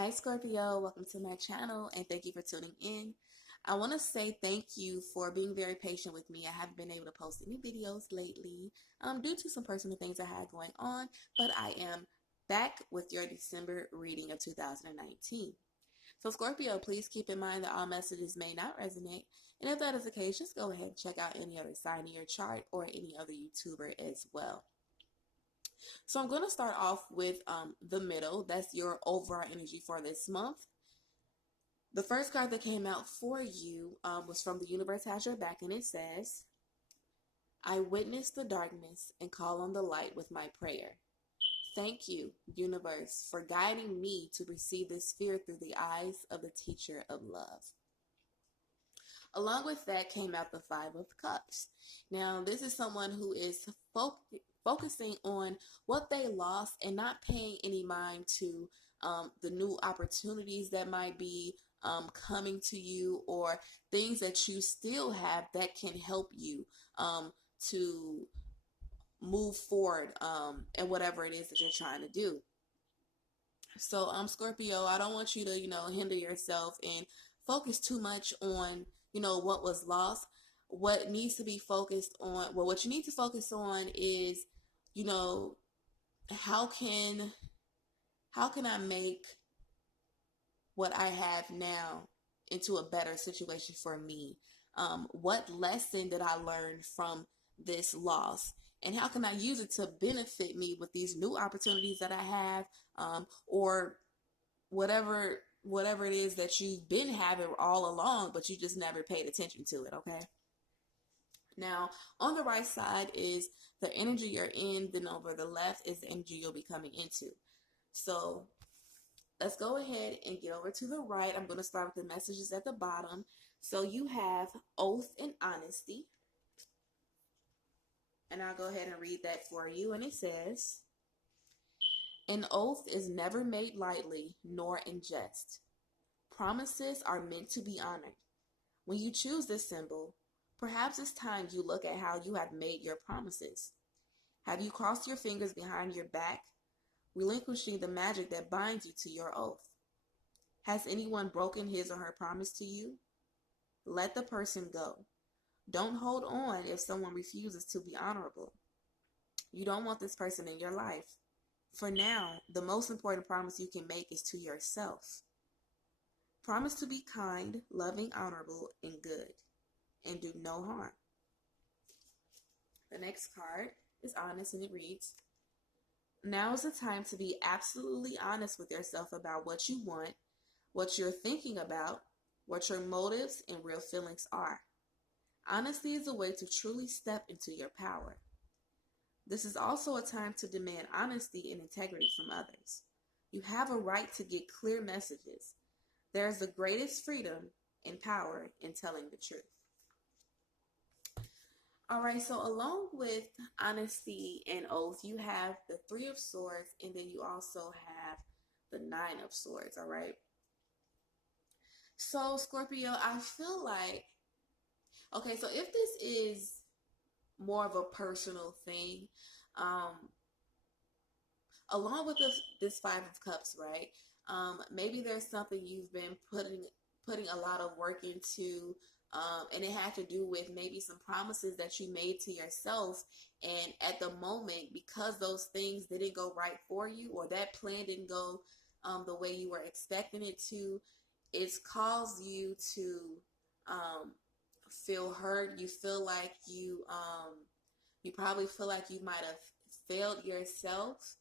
Hi Scorpio, welcome to my channel and thank you for tuning in. I want to say thank you for being very patient with me. I haven't been able to post any videos lately due to some personal things I had going on, but I am back with your December reading of 2019. So Scorpio, please keep in mind that all messages may not resonate, and if that is the case, just go ahead and check out any other sign in your chart or any other YouTuber as well. So I'm going to start off with the middle. That's your overall energy for this month. The first card that came out for you was from the universe has your back, and it says, I witness the darkness and call on the light with my prayer. Thank you, universe, for guiding me to receive this sphere through the eyes of the teacher of love. Along with that came out the Five of Cups. Now, this is someone who is focusing on what they lost and not paying any mind to the new opportunities that might be coming to you, or things that you still have that can help you to move forward and whatever it is that you're trying to do. So, Scorpio, I don't want you to, hinder yourself and focus too much on, what was lost. What needs to be focused on, well, what you need to focus on is, how can I make what I have now into a better situation for me? What lesson did I learn from this loss? And how can I use it to benefit me with these new opportunities that I have, or whatever it is that you've been having all along, but you just never paid attention to it, okay? Now, on the right side is the energy you're in, then over the left is the energy you'll be coming into. So let's go ahead and get over to the right. I'm going to start with the messages at the bottom. So you have oath and honesty. And I'll go ahead and read that for you. And it says, an oath is never made lightly nor in jest. Promises are meant to be honored. When you choose this symbol, perhaps it's time you look at how you have made your promises. Have you crossed your fingers behind your back, relinquishing the magic that binds you to your oath? Has anyone broken his or her promise to you? Let the person go. Don't hold on if someone refuses to be honorable. You don't want this person in your life. For now, the most important promise you can make is to yourself. Promise to be kind, loving, honorable, and good, and do no harm. The next card is honest, and it reads, now is the time to be absolutely honest with yourself about what you want, what you're thinking about, what your motives and real feelings are. Honesty is a way to truly step into your power. This is also a time to demand honesty and integrity from others. You have a right to get clear messages. There is the greatest freedom and power in telling the truth. All right, so along with honesty and oath, you have the Three of Swords, and then you also have the Nine of Swords, all right? So, Scorpio, I feel like, okay, so if this is more of a personal thing, along with this Five of Cups, right? Maybe there's something you've been putting a lot of work into, and it had to do with maybe some promises that you made to yourself, and at the moment, because those things didn't go right for you, or that plan didn't go the way you were expecting it to, it's caused you to feel hurt. You feel like you probably feel like you might have failed yourself.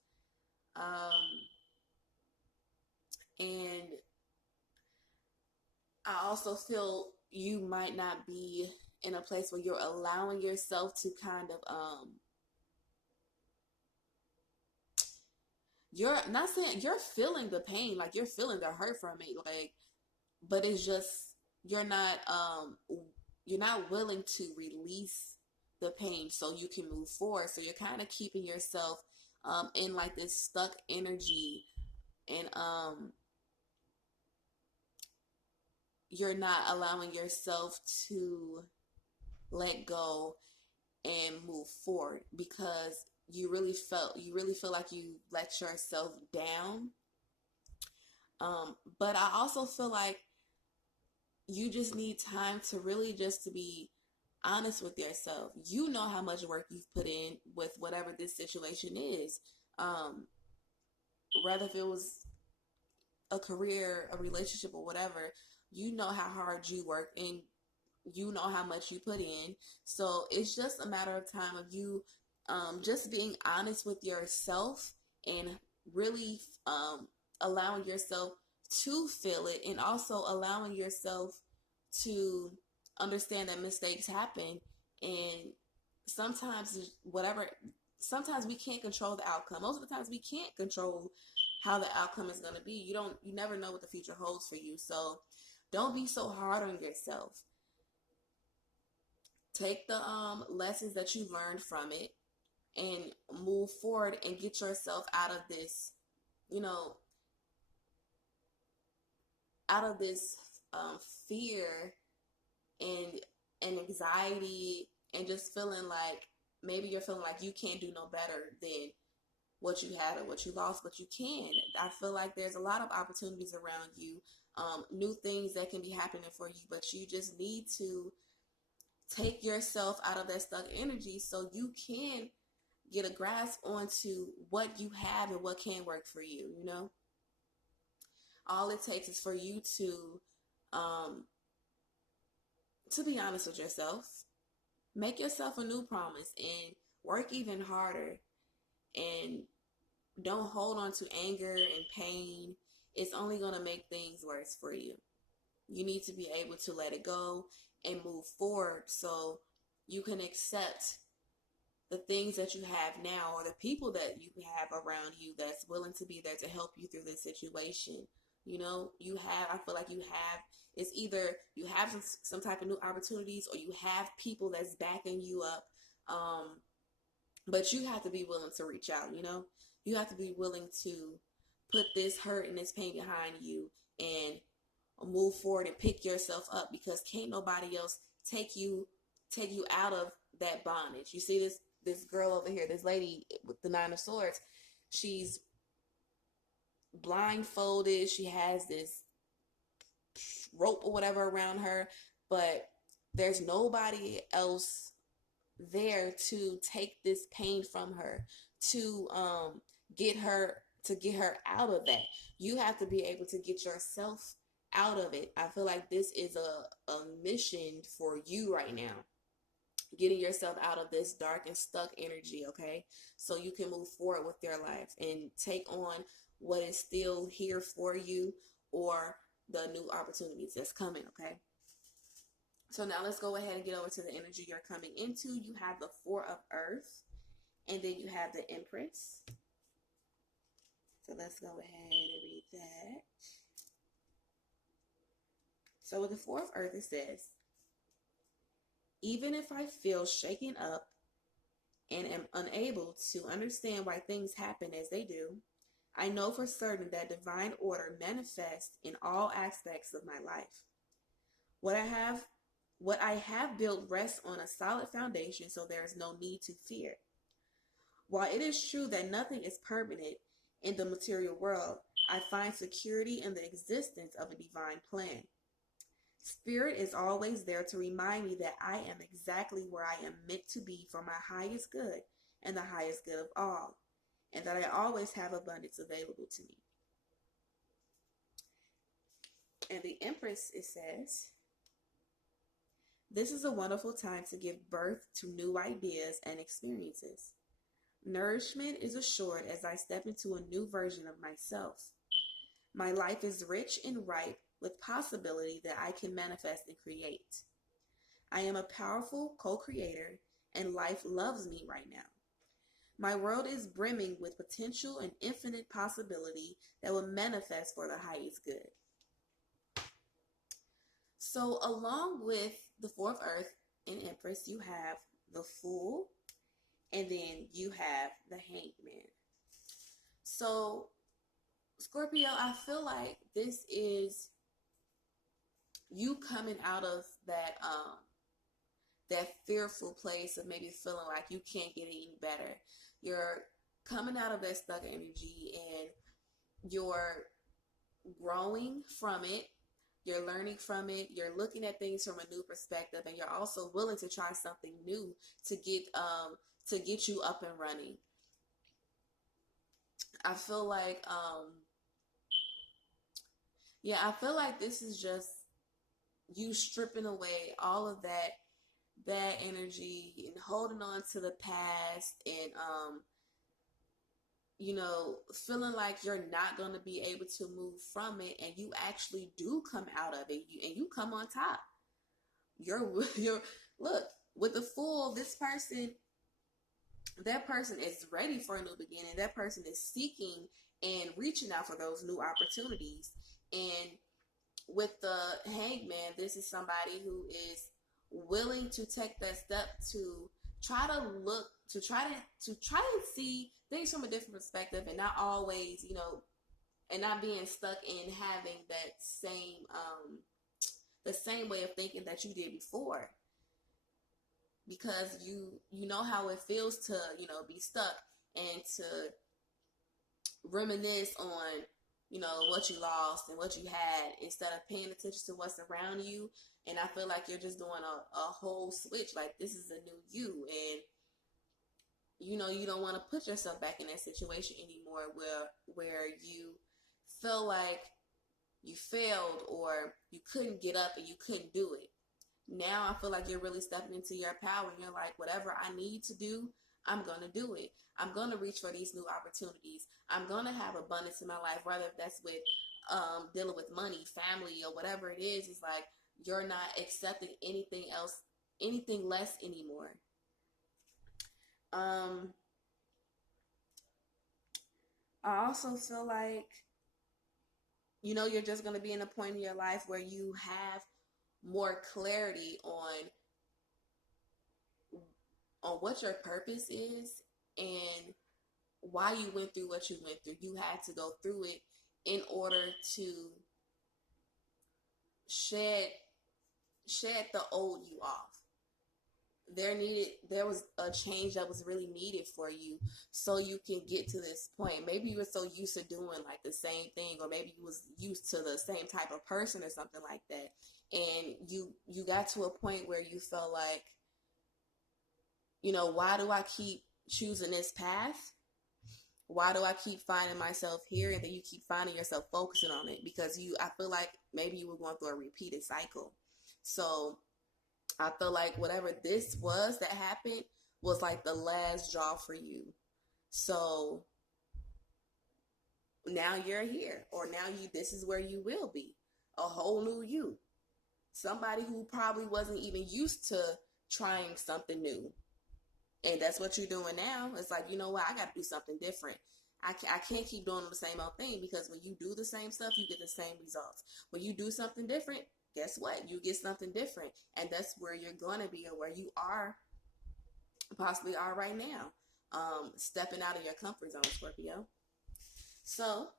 And I also feel you might not be in a place where you're allowing yourself to kind of, you're not saying you're feeling the pain, like you're feeling the hurt from it, like, but it's just, you're not willing to release the pain so you can move forward. So you're kind of keeping yourself in like this stuck energy, and you're not allowing yourself to let go and move forward because you really feel like you let yourself down. But I also feel like you just need time to really just to be honest with yourself. You know how much work you've put in with whatever this situation is. Um, Rather if it was a career, a relationship, or whatever, you know how hard you work and you know how much you put in. So it's just a matter of time of you just being honest with yourself and really allowing yourself to feel it, and also allowing yourself to understand that mistakes happen. And sometimes whatever sometimes we can't control the outcome. Most of the times we can't control how the outcome is going to be. You never know what the future holds for you. So don't be so hard on yourself. Take the lessons that you learned from it and move forward and get yourself out of this, you know, out of this fear and anxiety, and just feeling like maybe you're feeling like you can't do no better than what you had or what you lost, but you can. I feel like there's a lot of opportunities around you, new things that can be happening for you, but you just need to take yourself out of that stuck energy so you can get a grasp onto what you have and what can work for you. You know, all it takes is for you um, to be honest with yourself, make yourself a new promise, and work even harder. And don't hold on to anger and pain. It's only going to make things worse for you. You need to be able to let it go and move forward so you can accept the things that you have now, or the people that you have around you that's willing to be there to help you through this situation. You know, I feel like it's either you have some type of new opportunities, or you have people that's backing you up. But you have to be willing to reach out, you know? You have to be willing to put this hurt and this pain behind you and move forward and pick yourself up, because can't nobody else take you out of that bondage. You see this girl over here, this lady with the 9 of Swords, she's blindfolded, she has this rope or whatever around her, but there's nobody else there to take this pain from her, to get her out of that. You have to be able to get yourself out of it. I feel like this is a mission for you right now, getting yourself out of this dark and stuck energy, okay? So you can move forward with your life and take on what is still here for you, or the new opportunities that's coming, okay? So now let's go ahead and get over to the energy you're coming into. You have the Four of Earth, and then you have the Empress. So let's go ahead and read that. So with the Four of Earth, it says, even if I feel shaken up and am unable to understand why things happen as they do, I know for certain that divine order manifests in all aspects of my life. What I have built rests on a solid foundation, so there is no need to fear. While it is true that nothing is permanent in the material world, I find security in the existence of a divine plan. Spirit is always there to remind me that I am exactly where I am meant to be for my highest good and the highest good of all, and that I always have abundance available to me. And the Empress, it says, this is a wonderful time to give birth to new ideas and experiences. Nourishment is assured as I step into a new version of myself. My life is rich and ripe with possibility that I can manifest and create. I am a powerful co-creator, and life loves me right now. My world is brimming with potential and infinite possibility that will manifest for the highest good. So along with the Four of Earth and Empress, you have the Fool, and then you have the Hangman. So Scorpio, I feel like this is you coming out of that fearful place of maybe feeling like you can't get any better. You're coming out of that stuck energy, and you're growing from it. You're learning from it. You're looking at things from a new perspective, and you're also willing to try something new to get you up and running. I feel like yeah, I feel like this is just you stripping away all of that bad energy and holding on to the past, and feeling like you're not going to be able to move from it, and you actually do come out of it, and you come on top. You're look, with the Fool, that person is ready for a new beginning. That person is seeking and reaching out for those new opportunities. And with the Hangman, this is somebody who is willing to take that step to try to look to try to see things from a different perspective, and not always, and not being stuck in having that same the same way of thinking that you did before, because you know how it feels to be stuck and to reminisce on what you lost and what you had, instead of paying attention to what's around you. And I feel like you're just doing a whole switch. Like, this is a new you, and you don't want to put yourself back in that situation anymore where you feel like you failed or you couldn't get up and you couldn't do it. Now I feel like you're really stepping into your power, and you're like, whatever I need to do, I'm going to do it. I'm going to reach for these new opportunities. I'm going to have abundance in my life, whether if that's with dealing with money, family, or whatever it is. It's like you're not accepting anything else, anything less anymore. I also feel like, you're just going to be in a point in your life where you have more clarity on what your purpose is and why you went through what you went through. You had to go through it in order to shed the old you off. There was a change that was really needed for you, so you can get to this point. Maybe you were so used to doing like the same thing, or maybe you was used to the same type of person or something like that, and you got to a point where you felt like, why do I keep choosing this path? Why do I keep finding myself here? And then you keep finding yourself focusing on it, because I feel like maybe you were going through a repeated cycle. So I feel like whatever this was that happened was like the last straw for you. So now you're here, or now this is where you will be, a whole new you. Somebody who probably wasn't even used to trying something new. And that's what you're doing now. It's like, you know what? I got to do something different. I can't keep doing the same old thing, because when you do the same stuff, you get the same results. When you do something different, guess what? You get something different. And that's where you're going to be, or where you possibly are right now. Stepping out of your comfort zone, Scorpio. So,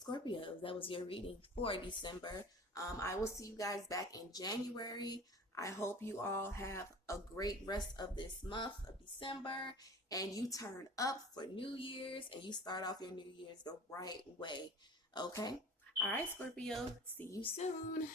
Scorpios, that was your reading for December. I will see you guys back in January. I hope you all have a great rest of this month of December, and you turn up for New Year's, and you start off your New Year's the right way. Okay? All right, Scorpio. See you soon.